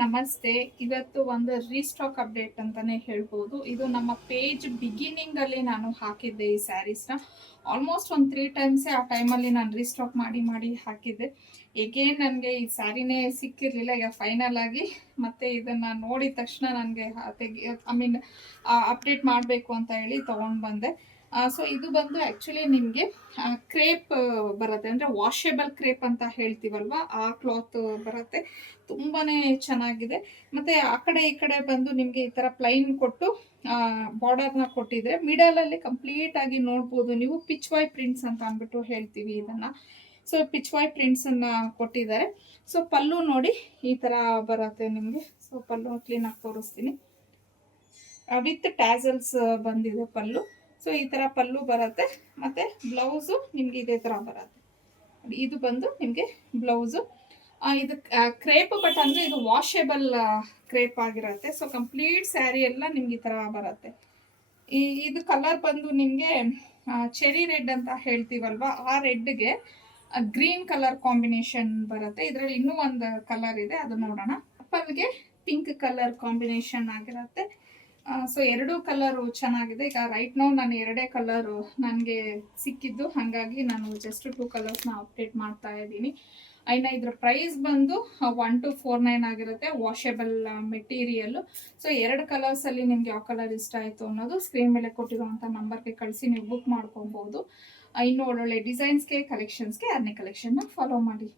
ನಮಸ್ತೆ. ಇವತ್ತು ಒಂದು ರೀಸ್ಟಾಕ್ ಅಪ್ಡೇಟ್ ಅಂತಾನೆ ಹೇಳ್ಬೋದು. ಇದು ನಮ್ಮ ಪೇಜ್ ಬಿಗಿನಿಂಗ್ ಅಲ್ಲಿ ನಾನು ಹಾಕಿದ್ದೆ ಈ ಸ್ಯಾರೀಸ್ನ. ಆಲ್ಮೋಸ್ಟ್ ಒಂದು 3 ಟೈಮ್ಸೇ ಆ ಟೈಮಲ್ಲಿ ನಾನು ರೀಸ್ಟಾಕ್ ಮಾಡಿ ಹಾಕಿದ್ದೆ. ಎಗೇನ್ ನನಗೆ ಈ ಸ್ಯಾರಿನೇ ಸಿಕ್ಕಿರಲಿಲ್ಲ. ಈಗ ಫೈನಲ್ ಆಗಿ ಮತ್ತೆ ಇದನ್ನು ನೋಡಿದ ತಕ್ಷಣ ನನಗೆ ಅಪ್ಡೇಟ್ ಮಾಡಬೇಕು ಅಂತ ಹೇಳಿ ತೊಗೊಂಡು ಬಂದೆ. ಸೊ ಇದು ಬಂದು ಆ್ಯಕ್ಚುಲಿ ನಿಮಗೆ ಕ್ರೇಪ್ ಬರುತ್ತೆ, ಅಂದರೆ ವಾಷೇಬಲ್ ಕ್ರೇಪ್ ಅಂತ ಹೇಳ್ತೀವಲ್ವ, ಆ ಕ್ಲಾತ್ ಬರುತ್ತೆ. ತುಂಬಾ ಚೆನ್ನಾಗಿದೆ. ಮತ್ತು ಆ ಕಡೆ ಈ ಕಡೆ ಬಂದು ನಿಮಗೆ ಈ ಥರ ಪ್ಲೈನ್ ಕೊಟ್ಟು ಬಾರ್ಡರ್ನ ಕೊಟ್ಟಿದ್ರೆ, ಮಿಡಲಲ್ಲಿ ಕಂಪ್ಲೀಟ್ ಆಗಿ ನೋಡ್ಬೋದು ನೀವು. ಪಿಚ್ ವೈ ಪ್ರಿಂಟ್ಸ್ ಅಂತ ಅಂದ್ಬಿಟ್ಟು ಹೇಳ್ತೀವಿ ಇದನ್ನು. ಸೊ ಪಿಚ್ ವೈ ಪ್ರಿಂಟ್ಸನ್ನು ಕೊಟ್ಟಿದ್ದಾರೆ. ಸೊ ಪಲ್ಲು ನೋಡಿ ಈ ಥರ ಬರುತ್ತೆ ನಿಮಗೆ. ಸೊ ಪಲ್ಲು ಕ್ಲೀನಾಗಿ ತೋರಿಸ್ತೀನಿ. ವಿತ್ ಟ್ಯಾಸಲ್ಸ್ ಬಂದಿದೆ ಪಲ್ಲು. ಸೊ ಈ ಥರ ಪಲ್ಲು ಬರುತ್ತೆ. ಮತ್ತು ಬ್ಲೌಸು ನಿಮಗೆ ಇದೇ ಥರ ಬರುತ್ತೆ. ಇದು ಬಂದು ನಿಮಗೆ ಬ್ಲೌಸು. ಇದು ಕ್ರೇಪ್, ಬಟ್ ಅಂದರೆ ಇದು ವಾಷೇಬಲ್ ಕ್ರೇಪ್ ಆಗಿರುತ್ತೆ. ಸೊ ಕಂಪ್ಲೀಟ್ ಸ್ಯಾರಿ ಎಲ್ಲ ನಿಮ್ಗೆ ಈ ಥರ ಬರುತ್ತೆ. ಇದು ಕಲರ್ ಬಂದು ನಿಮಗೆ ಚೆರಿ ರೆಡ್ ಅಂತ ಹೇಳ್ತೀವಲ್ವ, ಆ ರೆಡ್ಗೆ ಗ್ರೀನ್ ಕಲರ್ ಕಾಂಬಿನೇಷನ್ ಬರುತ್ತೆ. ಇದರಲ್ಲಿ ಇನ್ನೂ ಒಂದು ಕಲರ್ ಇದೆ, ಅದು ನೋಡೋಣ. ಪರ್ಪಲ್ಗೆ ಪಿಂಕ್ ಕಲರ್ ಕಾಂಬಿನೇಷನ್ ಆಗಿರುತ್ತೆ. ಸೊ ಎರಡೂ ಕಲರು ಚೆನ್ನಾಗಿದೆ. ಈಗ ರೈಟ್ ನೌ ನಾನು ಎರಡೇ ಕಲರು ನನಗೆ ಸಿಕ್ಕಿದ್ದು, ಹಾಗಾಗಿ ನಾನು ಜಸ್ಟ್ 2 ಕಲರ್ಸ್ನ ಅಪ್ಡೇಟ್ ಮಾಡ್ತಾ ಇದ್ದೀನಿ. ಇನ್ನು ಇದ್ರ ಪ್ರೈಸ್ ಬಂದು 1249 ಆಗಿರುತ್ತೆ. Washable material. ಸೊ 2 ಕಲರ್ಸಲ್ಲಿ ನಿಮ್ಗೆ ಯಾವ ಕಲರ್ ಇಷ್ಟ ಆಯಿತು ಅನ್ನೋದು ಸ್ಕ್ರೀನ್ ಮೇಲೆ ಕೊಟ್ಟಿರುವಂಥ ನಂಬರ್ಗೆ ಕಳಿಸಿ ನೀವು ಬುಕ್ ಮಾಡ್ಕೊಬೋದು. ಇನ್ನೂ ಒಳ್ಳೊಳ್ಳೆ ಡಿಸೈನ್ಸ್ಗೆ, ಕಲೆಕ್ಷನ್ಸ್ಗೆ ಅರ್ನಿ ಕಲೆಕ್ಷನ್ನ ಫಾಲೋ ಮಾಡಿ.